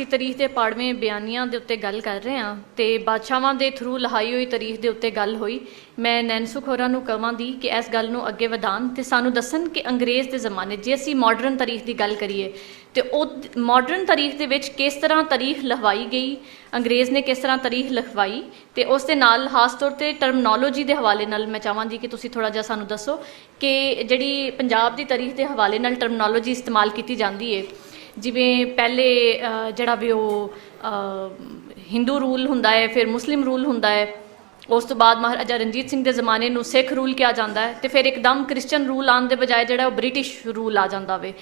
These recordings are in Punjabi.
ਅਸੀਂ ਤਾਰੀਖ ਦੇ ਪਾੜਵੇਂ ਬਿਆਨੀਆਂ ਦੇ ਉੱਤੇ ਗੱਲ ਕਰ ਰਹੇ ਹਾਂ ਤੇ ਬਾਦਸ਼ਾਹਾਂ ਦੇ ਥਰੂ ਲਹਾਈ ਹੋਈ ਤਾਰੀਖ ਦੇ ਉੱਤੇ ਗੱਲ ਹੋਈ। ਮੈਂ ਨੈਨਸੁਖ ਹੋਰਾਂ ਨੂੰ ਕਹਾਂਗੀ ਕਿ ਇਸ ਗੱਲ ਨੂੰ ਅੱਗੇ ਵਧਾਉਣ ਤੇ ਸਾਨੂੰ ਦੱਸਣ ਕਿ ਅੰਗਰੇਜ਼ ਦੇ ਜ਼ਮਾਨੇ, ਜੇ ਅਸੀਂ ਮਾਡਰਨ ਤਾਰੀਖ ਦੀ ਗੱਲ ਕਰੀਏ ਤੇ ਉਹ ਮਾਡਰਨ ਤਾਰੀਖ ਦੇ ਵਿੱਚ ਕਿਸ ਤਰ੍ਹਾਂ ਤਾਰੀਖ ਲਿਖਵਾਈ ਗਈ, ਅੰਗਰੇਜ਼ ਨੇ ਕਿਸ ਤਰ੍ਹਾਂ ਤਾਰੀਖ ਲਿਖਵਾਈ, ਤੇ ਉਸ ਦੇ ਨਾਲ ਖਾਸ ਤੌਰ ਤੇ ਟਰਮਨੋਲੋਜੀ ਦੇ ਹਵਾਲੇ ਨਾਲ ਮੈਂ ਚਾਹਾਂਗੀ ਕਿ ਤੁਸੀਂ ਥੋੜ੍ਹਾ ਜਿਹਾ ਸਾਨੂੰ ਦੱਸੋ ਕਿ ਜਿਹੜੀ ਪੰਜਾਬ ਦੀ ਤਾਰੀਖ ਦੇ ਹਵਾਲੇ ਨਾਲ ਟਰਮਨੋਲੋਜੀ ਇਸਤੇਮਾਲ ਕੀਤੀ ਜਾਂਦੀ ਹੈ। ਜਿਵੇਂ ਪਹਿਲੇ ਜਿਹੜਾ ਵੀ ਉਹ ਹਿੰਦੂ ਰੂਲ ਹੁੰਦਾ ਹੈ, ਫਿਰ ਮੁਸਲਿਮ ਰੂਲ ਹੁੰਦਾ ਹੈ, ਉਸ ਤੋਂ ਬਾਅਦ ਮਹਾਰਾਜਾ ਰਣਜੀਤ ਸਿੰਘ ਦੇ ਜ਼ਮਾਨੇ ਨੂੰ ਸਿੱਖ ਰੂਲ ਕਿਹਾ ਜਾਂਦਾ ਹੈ, ਤੇ ਫਿਰ ਇੱਕਦਮ ਕ੍ਰਿਸਚਨ ਰੂਲ ਆਉਣ ਦੇ ਬਜਾਏ ਜਿਹੜਾ ਉਹ ਬ੍ਰਿਟਿਸ਼ ਰੂਲ ਆ ਜਾਂਦਾ ਵੇ।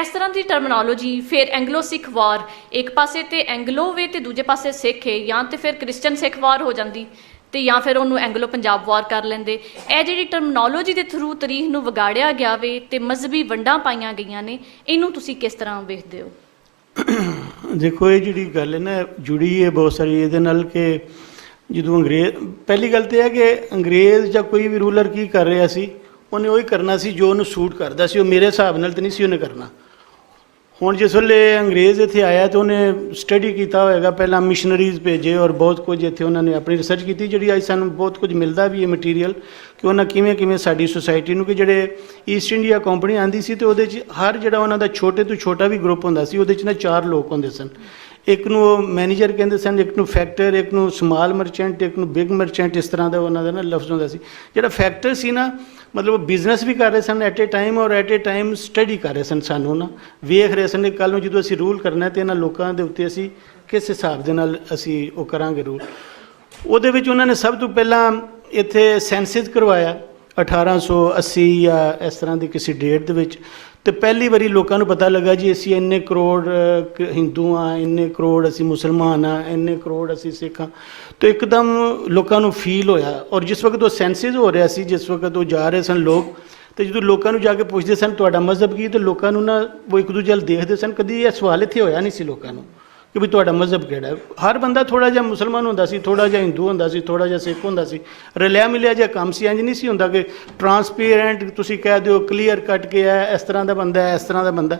ਇਸ ਤਰ੍ਹਾਂ ਦੀ ਟਰਮਨੋਲੋਜੀ, ਫਿਰ ਐਂਗਲੋ ਸਿੱਖ ਵਾਰ, ਇੱਕ ਪਾਸੇ ਤੇ ਐਂਗਲੋ ਵੇ ਤੇ ਦੂਜੇ ਪਾਸੇ ਸਿੱਖ ਹੈ, ਜਾਂ ਤੇ ਫਿਰ ਕ੍ਰਿਸਚਨ ਸਿੱਖ ਵਾਰ ਹੋ ਜਾਂਦੀ ਤੇ ਜਾਂ ਫਿਰ ਉਹਨੂੰ ਐਂਗਲੋ ਪੰਜਾਬ ਵਾਰ ਕਰ ਲੈਂਦੇ। ਇਹ ਜਿਹੜੀ ਟਰਮਨੋਲੋਜੀ ਦੇ ਥਰੂ ਤਾਰੀਖ ਨੂੰ ਵਿਗਾੜਿਆ ਗਿਆ ਵੇ ਤੇ ਮਜ਼ਹਬੀ ਵੰਡਾਂ ਪਾਈਆਂ ਗਈਆਂ ਨੇ, ਇਹਨੂੰ ਤੁਸੀਂ ਕਿਸ ਤਰ੍ਹਾਂ ਵੇਖਦੇ ਹੋ? ਦੇਖੋ, ਇਹ ਜਿਹੜੀ ਗੱਲ ਹੈ ਨਾ, ਜੁੜੀ ਹੈ ਬਹੁਤ ਸਾਰੀ ਇਹਦੇ ਨਾਲ ਕਿ ਜਦੋਂ ਅੰਗਰੇਜ਼, ਪਹਿਲੀ ਗੱਲ ਤਾਂ ਇਹ ਹੈ ਕਿ ਅੰਗਰੇਜ਼ ਜਾਂ ਕੋਈ ਵੀ ਰੂਲਰ ਕੀ ਕਰ ਰਿਹਾ ਸੀ, ਉਹਨੇ ਉਹੀ ਕਰਨਾ ਸੀ ਜੋ ਉਹਨੂੰ ਸੂਟ ਕਰਦਾ ਸੀ। ਉਹ ਮੇਰੇ ਹਿਸਾਬ ਨਾਲ ਤਾਂ ਨਹੀਂ ਸੀ ਉਹਨੇ ਕਰਨਾ। ਹੁਣ ਜਿਸ ਵੇਲੇ ਅੰਗਰੇਜ਼ ਇੱਥੇ ਆਇਆ ਤਾਂ ਉਹਨੇ ਸਟੱਡੀ ਕੀਤਾ ਹੋਏਗਾ, ਪਹਿਲਾਂ ਮਿਸ਼ਨਰੀਜ਼ ਭੇਜੇ ਔਰ ਬਹੁਤ ਕੁਝ ਇੱਥੇ ਉਹਨਾਂ ਨੇ ਆਪਣੀ ਰਿਸਰਚ ਕੀਤੀ, ਜਿਹੜੀ ਅੱਜ ਸਾਨੂੰ ਬਹੁਤ ਕੁਝ ਮਿਲਦਾ ਵੀ ਹੈ ਮਟੀਰੀਅਲ, ਕਿ ਉਹਨਾਂ ਕਿਵੇਂ ਸਾਡੀ ਸੁਸਾਇਟੀ ਨੂੰ, ਕਿ ਜਿਹੜੇ ਈਸਟ ਇੰਡੀਆ ਕੰਪਨੀ ਆਉਂਦੀ ਸੀ ਤੇ ਉਹਦੇ 'ਚ ਹਰ ਜਿਹੜਾ ਉਹਨਾਂ ਦਾ ਛੋਟੇ ਤੋਂ ਛੋਟਾ ਵੀ ਗਰੁੱਪ ਹੁੰਦਾ ਸੀ, ਉਹਦੇ 'ਚ ਨਾ 4 ਲੋਕ ਹੁੰਦੇ ਸਨ। ਇੱਕ ਨੂੰ ਉਹ ਮੈਨੇਜਰ ਕਹਿੰਦੇ ਸਨ, ਇੱਕ ਨੂੰ ਫੈਕਟਰ, ਇੱਕ ਨੂੰ ਸਮਾਲ ਮਰਚੈਂਟ, ਇੱਕ ਨੂੰ ਬਿਗ ਮਰਚੈਂਟ, ਇਸ ਤਰ੍ਹਾਂ ਦਾ ਉਹਨਾਂ ਦਾ ਨਾ ਲਫ਼ਜ਼ ਹੁੰਦਾ ਸੀ। ਜਿਹੜਾ ਫੈਕਟਰ ਸੀ ਨਾ, ਮਤਲਬ ਉਹ ਬਿਜ਼ਨਸ ਵੀ ਕਰ ਰਹੇ ਸਨ ਐਟ ਏ ਟਾਈਮ, ਔਰ ਐਟ ਏ ਟਾਈਮ ਸਟੱਡੀ ਕਰ ਰਹੇ ਸਨ, ਸਾਨੂੰ ਨਾ ਵੇਖ ਰਹੇ ਸਨ ਕਿ ਕੱਲ੍ਹ ਨੂੰ ਜਦੋਂ ਅਸੀਂ ਰੂਲ ਕਰਨਾ ਤੇ ਇਹਨਾਂ ਲੋਕਾਂ ਦੇ ਉੱਤੇ ਅਸੀਂ ਕਿਸ ਹਿਸਾਬ ਦੇ ਨਾਲ ਅਸੀਂ ਉਹ ਕਰਾਂਗੇ ਰੂਲ। ਉਹਦੇ ਵਿੱਚ ਉਹਨਾਂ ਨੇ ਸਭ ਤੋਂ ਪਹਿਲਾਂ ਇੱਥੇ ਸੈਂਸਸ ਕਰਵਾਇਆ 1880 ਜਾਂ ਇਸ ਤਰ੍ਹਾਂ ਦੀ ਕਿਸੇ ਡੇਟ ਦੇ ਵਿੱਚ, ਤੇ ਪਹਿਲੀ ਵਾਰੀ ਲੋਕਾਂ ਨੂੰ ਪਤਾ ਲੱਗਾ ਜੀ ਅਸੀਂ ਇੰਨੇ ਕਰੋੜ ਹਿੰਦੂ ਹਾਂ, ਇੰਨੇ ਕਰੋੜ ਅਸੀਂ ਮੁਸਲਮਾਨ ਹਾਂ, ਇੰਨੇ ਕਰੋੜ ਅਸੀਂ ਸਿੱਖ ਹਾਂ। ਤਾਂ ਇੱਕਦਮ ਲੋਕਾਂ ਨੂੰ ਫੀਲ ਹੋਇਆ। ਔਰ ਜਿਸ ਵਕਤ ਉਹ ਸੈਂਸਸ ਹੋ ਰਿਹਾ ਸੀ, ਜਿਸ ਵਕਤ ਉਹ ਜਾ ਰਹੇ ਸਨ ਲੋਕ, ਤੇ ਜਦੋਂ ਲੋਕਾਂ ਨੂੰ ਜਾ ਕੇ ਪੁੱਛਦੇ ਸਨ ਤੁਹਾਡਾ ਮਜ਼ਹਬ ਕੀ, ਤੇ ਲੋਕਾਂ ਨੂੰ ਨਾ ਉਹ ਇੱਕ ਦੂਜੇ ਵੱਲ ਦੇਖਦੇ ਸਨ। ਕਦੀ ਇਹ ਸਵਾਲ ਇੱਥੇ ਹੋਇਆ ਨਹੀਂ ਸੀ ਲੋਕਾਂ ਨੂੰ ਕਿ ਵੀ ਤੁਹਾਡਾ ਮਜ਼ਹਬ ਕਿਹੜਾ। ਹਰ ਬੰਦਾ ਥੋੜ੍ਹਾ ਜਿਹਾ ਮੁਸਲਮਾਨ ਹੁੰਦਾ ਸੀ, ਥੋੜ੍ਹਾ ਜਿਹਾ ਹਿੰਦੂ ਹੁੰਦਾ ਸੀ, ਥੋੜ੍ਹਾ ਜਿਹਾ ਸਿੱਖ ਹੁੰਦਾ ਸੀ, ਰਲਿਆ ਮਿਲਿਆ ਜਿਹਾ ਕੰਮ ਸੀ। ਇੰਝ ਨਹੀਂ ਸੀ ਹੁੰਦਾ ਕਿ ਟਰਾਂਸਪੇਰੈਂਟ ਤੁਸੀਂ ਕਹਿ ਦਿਓ ਕਲੀਅਰ ਕੱਟ ਕੇ ਹੈ ਇਸ ਤਰ੍ਹਾਂ ਦਾ ਬੰਦਾ ਹੈ, ਇਸ ਤਰ੍ਹਾਂ ਦਾ ਬੰਦਾ।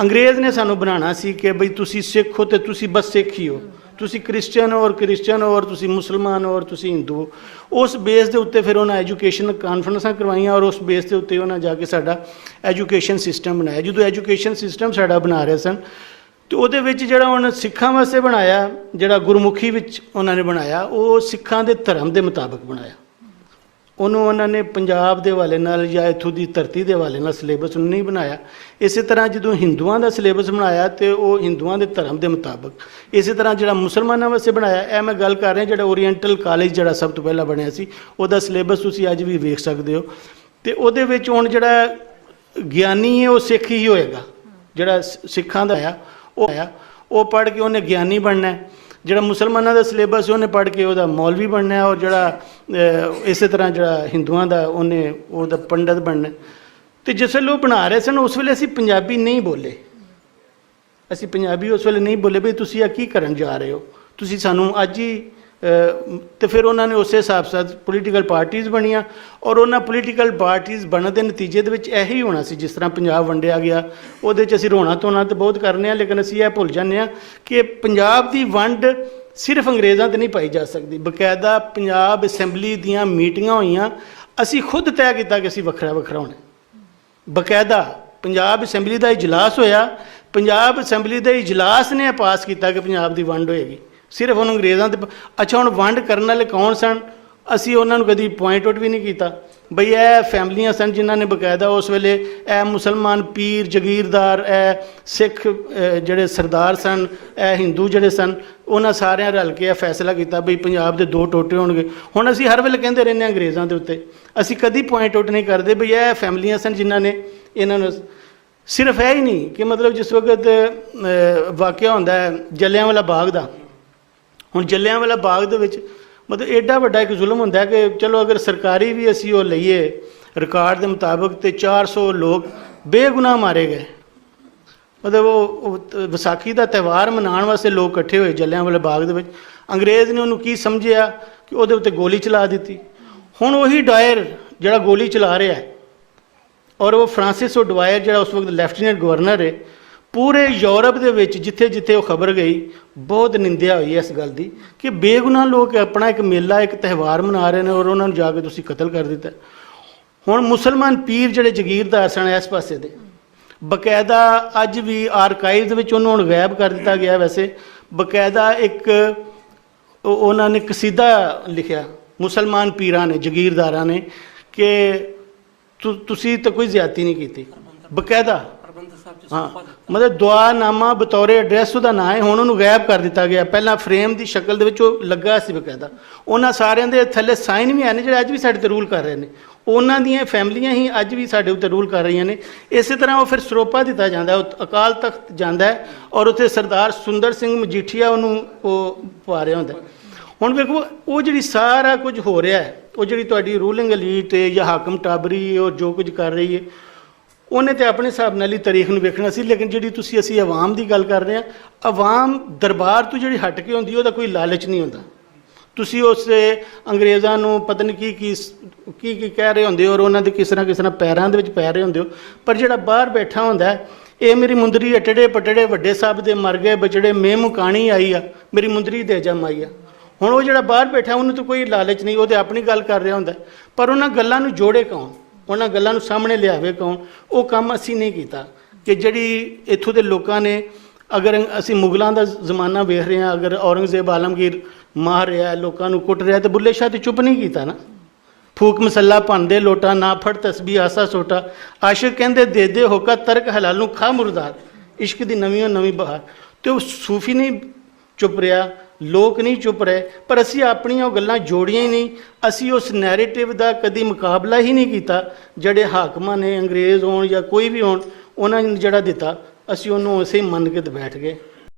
ਅੰਗਰੇਜ਼ ਨੇ ਸਾਨੂੰ ਬਣਾਉਣਾ ਸੀ ਕਿ ਬਈ ਤੁਸੀਂ ਸਿੱਖ ਹੋ ਤੇ ਤੁਸੀਂ ਬਸ ਸਿੱਖ ਹੀ ਹੋ, ਤੁਸੀਂ ਕ੍ਰਿਸਚਨ ਹੋ ਔਰ ਤੁਸੀਂ ਮੁਸਲਮਾਨ ਹੋ ਔਰ ਤੁਸੀਂ ਹਿੰਦੂ ਹੋ। ਉਸ ਬੇਸ ਦੇ ਉੱਤੇ ਫਿਰ ਉਹਨਾਂ ਐਜੂਕੇਸ਼ਨ ਕਾਨਫਰੰਸਾਂ ਕਰਵਾਈਆਂ ਔਰ ਉਸ ਬੇਸ ਦੇ ਉੱਤੇ ਉਹਨਾਂ ਜਾ ਕੇ ਸਾਡਾ ਐਜੂਕੇਸ਼ਨ ਸਿਸਟਮ ਬਣਾਇਆ। ਜਦੋਂ ਐਜੂਕੇਸ਼ਨ ਸਿਸਟਮ ਸਾਡਾ ਬਣਾ ਰਹੇ ਸਨ ਤੇ ਉਹਦੇ ਵਿੱਚ ਜਿਹੜਾ ਹੁਣ ਸਿੱਖਾਂ ਵਾਸਤੇ ਬਣਾਇਆ, ਜਿਹੜਾ ਗੁਰਮੁਖੀ ਵਿੱਚ ਉਹਨਾਂ ਨੇ ਬਣਾਇਆ, ਉਹ ਸਿੱਖਾਂ ਦੇ ਧਰਮ ਦੇ ਮੁਤਾਬਕ ਬਣਾਇਆ। ਉਹਨੂੰ ਉਹਨਾਂ ਨੇ ਪੰਜਾਬ ਦੇ ਹਵਾਲੇ ਨਾਲ ਜਾਂ ਇੱਥੋਂ ਦੀ ਧਰਤੀ ਦੇ ਹਵਾਲੇ ਨਾਲ ਸਿਲੇਬਸ ਨੂੰ ਨਹੀਂ ਬਣਾਇਆ। ਇਸੇ ਤਰ੍ਹਾਂ ਜਦੋਂ ਹਿੰਦੂਆਂ ਦਾ ਸਿਲੇਬਸ ਬਣਾਇਆ ਤੇ ਉਹ ਹਿੰਦੂਆਂ ਦੇ ਧਰਮ ਦੇ ਮੁਤਾਬਕ। ਇਸੇ ਤਰ੍ਹਾਂ ਜਿਹੜਾ ਮੁਸਲਮਾਨਾਂ ਵਾਸਤੇ ਬਣਾਇਆ, ਇਹ ਮੈਂ ਗੱਲ ਕਰ ਰਿਹਾ ਜਿਹੜਾ ਓਰੀਐਂਟਲ ਕਾਲਜ ਜਿਹੜਾ ਸਭ ਤੋਂ ਪਹਿਲਾਂ ਬਣਿਆ ਸੀ, ਉਹਦਾ ਸਿਲੇਬਸ ਤੁਸੀਂ ਅੱਜ ਵੀ ਵੇਖ ਸਕਦੇ ਹੋ। ਤੇ ਉਹਦੇ ਵਿੱਚ ਹੁਣ ਜਿਹੜਾ ਗਿਆਨੀ ਹੈ ਉਹ ਸਿੱਖ ਹੀ ਹੋਏਗਾ। ਜਿਹੜਾ ਸਿੱਖਾਂ ਦਾ ਉਹ ਪੜ੍ਹ ਕੇ ਉਹਨੇ ਗਿਆਨੀ ਬਣਨਾ ਹੈ। ਜਿਹੜਾ ਮੁਸਲਮਾਨਾਂ ਦਾ ਸਿਲੇਬਸ ਉਹਨੇ ਪੜ੍ਹ ਕੇ ਉਹਦਾ ਮੌਲਵੀ ਬਣਨਾ ਹੈ। ਔਰ ਜਿਹੜਾ ਇਸੇ ਤਰ੍ਹਾਂ ਜਿਹੜਾ ਹਿੰਦੂਆਂ ਦਾ ਉਹਦਾ ਪੰਡਤ ਬਣਨਾ। ਅਤੇ ਜਿਸ ਵੇਲੇ ਉਹ ਬਣਾ ਰਹੇ ਸਨ ਉਸ ਵੇਲੇ ਅਸੀਂ ਪੰਜਾਬੀ ਨਹੀਂ ਬੋਲੇ। ਅਸੀਂ ਪੰਜਾਬੀ ਉਸ ਵੇਲੇ ਨਹੀਂ ਬੋਲੇ ਵੀ ਤੁਸੀਂ ਇਹ ਕੀ ਕਰਨ ਜਾ ਰਹੇ ਹੋ, ਤੁਸੀਂ ਸਾਨੂੰ ਅੱਜ ਹੀ। ਅਤੇ ਫਿਰ ਉਹਨਾਂ ਨੇ ਉਸੇ ਹਿਸਾਬ ਨਾਲ ਪੋਲੀਟੀਕਲ ਪਾਰਟੀਜ਼ ਬਣੀਆਂ ਔਰ ਉਹਨਾਂ ਪੋਲੀਟੀਕਲ ਪਾਰਟੀਜ਼ ਬਣਨ ਦੇ ਨਤੀਜੇ ਦੇ ਵਿੱਚ ਇਹੀ ਹੋਣਾ ਸੀ। ਜਿਸ ਤਰ੍ਹਾਂ ਪੰਜਾਬ ਵੰਡਿਆ ਗਿਆ, ਉਹਦੇ 'ਚ ਅਸੀਂ ਰੋਣਾ ਧੋਣਾ ਤਾਂ ਬਹੁਤ ਕਰਨੇ ਹਾਂ, ਲੇਕਿਨ ਅਸੀਂ ਇਹ ਭੁੱਲ ਜਾਂਦੇ ਹਾਂ ਕਿ ਪੰਜਾਬ ਦੀ ਵੰਡ ਸਿਰਫ ਅੰਗਰੇਜ਼ਾਂ 'ਤੇ ਨਹੀਂ ਪਾਈ ਜਾ ਸਕਦੀ। ਬਕਾਇਦਾ ਪੰਜਾਬ ਅਸੈਂਬਲੀ ਦੀਆਂ ਮੀਟਿੰਗਾਂ ਹੋਈਆਂ, ਅਸੀਂ ਖੁਦ ਤੈਅ ਕੀਤਾ ਕਿ ਅਸੀਂ ਵੱਖਰਾ ਹੋਣਾ। ਬਕਾਇਦਾ ਪੰਜਾਬ ਅਸੈਂਬਲੀ ਦਾ ਇਜਲਾਸ ਹੋਇਆ, ਪੰਜਾਬ ਅਸੈਂਬਲੀ ਦੇ ਇਜਲਾਸ ਨੇ ਪਾਸ ਕੀਤਾ ਕਿ ਪੰਜਾਬ ਦੀ ਵੰਡ ਹੋਏਗੀ। ਸਿਰਫ ਉਹਨੂੰ ਅੰਗਰੇਜ਼ਾਂ 'ਤੇ। ਅੱਛਾ, ਹੁਣ ਵੰਡ ਕਰਨ ਵਾਲੇ ਕੌਣ ਸਨ? ਅਸੀਂ ਉਹਨਾਂ ਨੂੰ ਕਦੀ ਪੁਆਇੰਟ ਆਊਟ ਵੀ ਨਹੀਂ ਕੀਤਾ ਬਈ ਇਹ ਫੈਮਲੀਆਂ ਸਨ ਜਿਨ੍ਹਾਂ ਨੇ ਬਕਾਇਦਾ ਉਸ ਵੇਲੇ ਇਹ ਮੁਸਲਮਾਨ ਪੀਰ ਜਗੀਰਦਾਰ, ਇਹ ਸਿੱਖ ਜਿਹੜੇ ਸਰਦਾਰ ਸਨ, ਇਹ ਹਿੰਦੂ ਜਿਹੜੇ ਸਨ, ਉਹਨਾਂ ਸਾਰਿਆਂ ਰਲ ਕੇ ਇਹ ਫੈਸਲਾ ਕੀਤਾ ਬਈ ਪੰਜਾਬ ਦੇ 2 ਟੋਟੇ ਹੋਣਗੇ। ਹੁਣ ਅਸੀਂ ਹਰ ਵੇਲੇ ਕਹਿੰਦੇ ਰਹਿੰਦੇ ਹਾਂ ਅੰਗਰੇਜ਼ਾਂ ਦੇ ਉੱਤੇ, ਅਸੀਂ ਕਦੀ ਪੁਆਇੰਟ ਆਊਟ ਨਹੀਂ ਕਰਦੇ ਬਈ ਇਹ ਫੈਮਲੀਆਂ ਸਨ ਜਿਨ੍ਹਾਂ ਨੇ ਇਹਨਾਂ ਨੂੰ। ਸਿਰਫ ਇਹ ਹੀ ਨਹੀਂ ਕਿ ਮਤਲਬ ਜਿਸ ਵਕਤ ਵਾਕਿਆ ਹੁੰਦਾ ਹੈ ਜਲਿਆਂਵਾਲਾ ਬਾਗ ਦਾ, ਹੁਣ ਜਲਿਆਂਵਾਲਾ ਬਾਗ ਦੇ ਵਿੱਚ ਮਤਲਬ ਐਡਾ ਵੱਡਾ ਇੱਕ ਜ਼ੁਲਮ ਹੁੰਦਾ ਹੈ ਕਿ ਚਲੋ ਅਗਰ ਸਰਕਾਰੀ ਵੀ ਅਸੀਂ ਉਹ ਲਈਏ ਰਿਕਾਰਡ ਦੇ ਮੁਤਾਬਕ ਤੇ 400 ਲੋਕ ਬੇਗੁਨਾਹ ਮਾਰੇ ਗਏ। ਮਤਲਬ ਉਹ ਵਿਸਾਖੀ ਦਾ ਤਿਉਹਾਰ ਮਨਾਉਣ ਵਾਸਤੇ ਲੋਕ ਇਕੱਠੇ ਹੋਏ ਜਲਿਆਂਵਾਲਾ ਬਾਗ ਦੇ ਵਿੱਚ। ਅੰਗਰੇਜ਼ ਨੇ ਉਹਨੂੰ ਕੀ ਸਮਝਿਆ ਕਿ ਉਹਦੇ ਉੱਤੇ ਗੋਲੀ ਚਲਾ ਦਿੱਤੀ। ਹੁਣ ਉਹੀ ਡਾਇਰ ਜਿਹੜਾ ਗੋਲੀ ਚਲਾ ਰਿਹਾ ਹੈ ਔਰ ਉਹ ਫਰਾਂਸਿਸ ਓ ਡਵਾਇਰ ਜਿਹੜਾ ਉਸ ਵਕਤ ਲੈਫਟੀਨੈਂਟ ਗਵਰਨਰ ਹੈ, ਪੂਰੇ ਯੂਰਪ ਦੇ ਵਿੱਚ ਜਿੱਥੇ ਜਿੱਥੇ ਉਹ ਖਬਰ ਗਈ ਬਹੁਤ ਨਿੰਦਿਆ ਹੋਈ ਹੈ ਇਸ ਗੱਲ ਦੀ ਕਿ ਬੇਗੁਨਾਹ ਲੋਕ ਆਪਣਾ ਇੱਕ ਮੇਲਾ ਇੱਕ ਤਿਉਹਾਰ ਮਨਾ ਰਹੇ ਨੇ ਔਰ ਉਹਨਾਂ ਨੂੰ ਜਾ ਕੇ ਤੁਸੀਂ ਕਤਲ ਕਰ ਦਿੱਤਾ। ਹੁਣ ਮੁਸਲਮਾਨ ਪੀਰ ਜਿਹੜੇ ਜਗੀਰਦਾਰ ਸਨ ਇਸ ਪਾਸੇ ਦੇ ਬਕਾਇਦਾ ਅੱਜ ਵੀ ਆਰਕਾਈਵ ਦੇ ਵਿੱਚ ਉਹਨੂੰ ਹੁਣ ਗਾਇਬ ਕਰ ਦਿੱਤਾ ਗਿਆ। ਵੈਸੇ ਬਕਾਇਦਾ ਇੱਕ ਉਹਨਾਂ ਨੇ ਕਸੀਦਾ ਲਿਖਿਆ ਮੁਸਲਮਾਨ ਪੀਰਾਂ ਨੇ ਜਗੀਰਦਾਰਾਂ ਨੇ ਕਿ ਤੁਸੀਂ ਤਾਂ ਕੋਈ ਜ਼ਿਆਦਤੀ ਨਹੀਂ ਕੀਤੀ ਬਕਾਇਦਾ। ਹਾਂ ਮਤਲਬ ਦੁਆਨਾਮਾ ਬਤੌਰੇ ਐਡਰੈਸ ਉਹਦਾ ਨਾਂ ਹੈ, ਹੁਣ ਉਹਨੂੰ ਗਾਇਬ ਕਰ ਦਿੱਤਾ ਗਿਆ। ਪਹਿਲਾਂ ਫਰੇਮ ਦੀ ਸ਼ਕਲ ਦੇ ਵਿੱਚ ਉਹ ਲੱਗਾ ਸੀ ਬਕਾਇਦਾ। ਉਹਨਾਂ ਸਾਰਿਆਂ ਦੇ ਥੱਲੇ ਸਾਈਨ ਵੀ ਹਨ ਜਿਹੜੇ ਅੱਜ ਵੀ ਸਾਡੇ ਤੇ ਰੂਲ ਕਰ ਰਹੇ ਨੇ। ਉਹਨਾਂ ਦੀਆਂ ਫੈਮਲੀਆਂ ਹੀ ਅੱਜ ਵੀ ਸਾਡੇ ਉੱਤੇ ਰੂਲ ਕਰ ਰਹੀਆਂ ਨੇ। ਇਸੇ ਤਰ੍ਹਾਂ ਉਹ ਫਿਰ ਸਰੋਪਾ ਦਿੱਤਾ ਜਾਂਦਾ, ਉਹ ਅਕਾਲ ਤਖਤ ਜਾਂਦਾ ਹੈ ਔਰ ਉੱਥੇ ਸਰਦਾਰ ਸੁੰਦਰ ਸਿੰਘ ਮਜੀਠੀਆ ਉਹਨੂੰ ਉਹ ਪਾ ਰਿਹਾ ਹੁੰਦਾ। ਹੁਣ ਵੇਖੋ ਉਹ ਜਿਹੜੀ ਸਾਰਾ ਕੁਝ ਹੋ ਰਿਹਾ ਹੈ, ਉਹ ਜਿਹੜੀ ਤੁਹਾਡੀ ਰੂਲਿੰਗ ਐਲੀਟ ਹੈ ਜਾਂ ਹਾਕਮ ਟਾਬਰੀ ਉਹ ਜੋ ਕੁਝ ਕਰ ਰਹੀ ਹੈ, ਉਹਨੇ ਤੇ ਆਪਣੇ ਹਿਸਾਬ ਨਾਲ ਹੀ ਤਾਰੀਖ ਨੂੰ ਵੇਖਣਾ ਸੀ। ਲੇਕਿਨ ਜਿਹੜੀ ਅਸੀਂ ਆਵਾਮ ਦੀ ਗੱਲ ਕਰ ਰਹੇ ਹਾਂ, ਆਵਾਮ ਦਰਬਾਰ ਤੋਂ ਜਿਹੜੀ ਹਟ ਕੇ ਹੁੰਦੀ ਉਹਦਾ ਕੋਈ ਲਾਲਚ ਨਹੀਂ ਹੁੰਦਾ। ਤੁਸੀਂ ਉਸ ਅੰਗਰੇਜ਼ਾਂ ਨੂੰ ਪਤਾ ਨਹੀਂ ਕੀ ਕਹਿ ਰਹੇ ਹੁੰਦੇ ਹੋ ਔਰ ਉਹਨਾਂ ਦੇ ਕਿਸ ਤਰ੍ਹਾਂ ਪੈਰਾਂ ਦੇ ਵਿੱਚ ਪੈ ਰਹੇ ਹੁੰਦੇ ਹੋ, ਪਰ ਜਿਹੜਾ ਬਾਹਰ ਬੈਠਾ ਹੁੰਦਾ ਇਹ ਮੇਰੀ ਮੁੰਦਰੀ ਅਟੜੇ ਪਟੜੇ ਵੱਡੇ ਸਾਹਿਬ ਦੇ ਮਰ ਗਏ ਬਚੜੇ ਮੈਂ ਮੁਕਾਣੀ ਆਈ ਆ ਮੇਰੀ ਮੁੰਦਰੀ ਦੇ ਜਮ ਆਈ ਆ। ਹੁਣ ਉਹ ਜਿਹੜਾ ਬਾਹਰ ਬੈਠਾ ਉਹਨੂੰ ਤਾਂ ਕੋਈ ਲਾਲਚ ਨਹੀਂ, ਉਹ ਤੇ ਆਪਣੀ ਗੱਲ ਕਰ ਰਿਹਾ ਹੁੰਦਾ, ਪਰ ਉਹਨਾਂ ਗੱਲਾਂ ਨੂੰ ਜੋੜੇ ਕੌਣ, ਉਹਨਾਂ ਗੱਲਾਂ ਨੂੰ ਸਾਹਮਣੇ ਲਿਆਵੇ ਕੌਣ? ਉਹ ਕੰਮ ਅਸੀਂ ਨਹੀਂ ਕੀਤਾ ਕਿ ਜਿਹੜੀ ਇੱਥੋਂ ਦੇ ਲੋਕਾਂ ਨੇ, ਅਗਰ ਅਸੀਂ ਮੁਗਲਾਂ ਦਾ ਜ਼ਮਾਨਾ ਵੇਖ ਰਹੇ ਹਾਂ, ਅਗਰ ਔਰੰਗਜ਼ੇਬ ਆਲਮਗੀਰ ਮਾਰ ਰਿਹਾ ਲੋਕਾਂ ਨੂੰ ਕੁੱਟ ਰਿਹਾ ਤੇ ਬੁੱਲੇ ਸ਼ਾਹ ਤੇ ਚੁੱਪ ਨਹੀਂ ਕੀਤਾ ਨਾ। ਫੂਕ ਮਸੱਲਾ ਭੰਨਦੇ ਲੋਟਾ ਨਾ ਫੜ ਤਸਬੀਹ ਆਸਾ ਸੋਟਾ, ਆਸ਼ਿਕ ਕਹਿੰਦੇ ਦੇ ਦੇ ਹੋਕਾ ਤਰਕ ਹਲਾਲ ਨੂੰ ਖਾ ਮੁਰਦਾਰ, ਇਸ਼ਕ ਦੀ ਨਵੀਂ ਬਹਾਰ। ਤੇ ਉਹ ਸੂਫੀ ਨਹੀਂ ਚੁੱਪ ਰਿਹਾ, ਲੋਕ ਨਹੀਂ ਚੁੱਪ ਰਹੇ, ਪਰ ਅਸੀਂ ਆਪਣੀਆਂ ਉਹ ਗੱਲਾਂ ਜੋੜੀਆਂ ਹੀ ਨਹੀਂ। ਅਸੀਂ ਉਸ ਨੈਰੇਟਿਵ ਦਾ ਕਦੀ ਮੁਕਾਬਲਾ ਹੀ ਨਹੀਂ ਕੀਤਾ ਜਿਹੜੇ ਹਾਕਮਾਂ ਨੇ, ਅੰਗਰੇਜ਼ ਹੋਣ ਜਾਂ ਕੋਈ ਵੀ ਹੋਣ, ਉਹਨਾਂ ਨੇ ਜਿਹੜਾ ਦਿੱਤਾ ਅਸੀਂ ਉਹਨੂੰ ਉਸੇ ਮੰਨ ਕੇ ਤੇ ਬੈਠ ਗਏ।